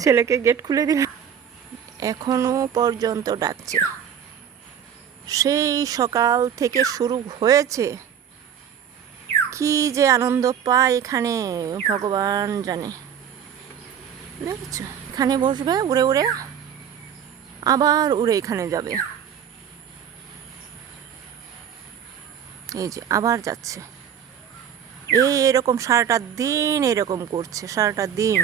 ছেলেকে গেট খুলে দিলাম, এখনো পর্যন্ত ডাকছে। সেই সকাল থেকে শুরু হয়েছে, কি যে আনন্দ পায় এখানে ভগবান জানে। দেখছো, এখানে বসবে, উড়ে উড়ে আবার উড়ে এখানে যাবে। এই যে আবার যাচ্ছে, এরকম সারাটা দিন এরকম করছে, সারাটা দিন।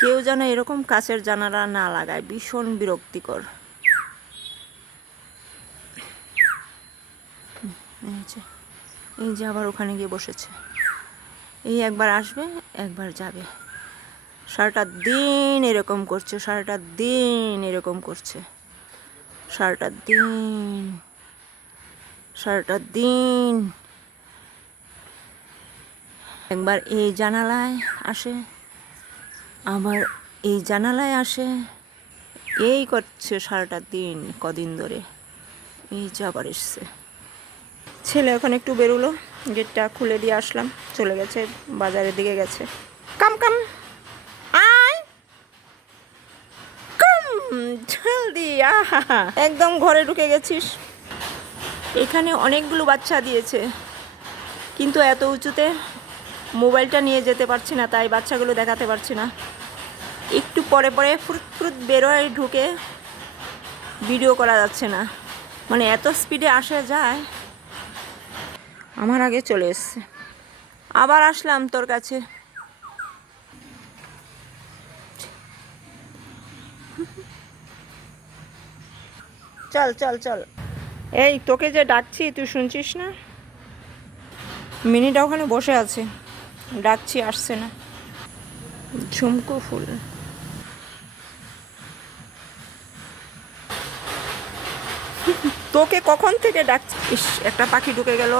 কেউ যেন এরকম কাচের জানালা না লাগায়, ভীষণ বিরক্তিকর। এই যে আবার ওখানে গিয়ে বসেছে, এই একবার আসবে একবার যাবে, সারাটা দিন এরকম করছে, সারাটা দিন এরকম করছে, সারাটা দিন, সারাটা দিন। একবার এই জানালায় আসে, আবার এই জানালায় আসে, এই করছে সারাটা দিন, কদিন ধরে। এই যে আবার এসছে। ছেলে এখন একটু বেরোলো, গেটটা খুলে দিয়ে আসলাম, চলে গেছে বাজারের দিকে গেছে। কাম কাম, আয় কাম, জলদি, আহা, একদম ঘরে ঢুকে গেছিস। এখানে অনেকগুলো বাচ্চা দিয়েছে, কিন্তু এত উঁচুতে মোবাইলটা নিয়ে যেতে পারছি না, তাই বাচ্চাগুলো দেখাতে পারছি না। একটু পরে পরে ফুরুত ফুরুত বেরোয়, ঢুকে ভিডিও করা যাচ্ছে না, মানে এত স্পিডে আসে যায়। আমার আগে চলে এসছে, আবার আসলাম তোর কাছে। চল চল চল, এই তোকে যে ডাকছি তুই শুনছিস না? মিনিটা ওখানে বসে আছে, ডাকছি আসছে না। ঝুমকো ফুল, তোকে কখন থেকে ডাকছি। ইস, একটা পাখি ঢুকে গেল।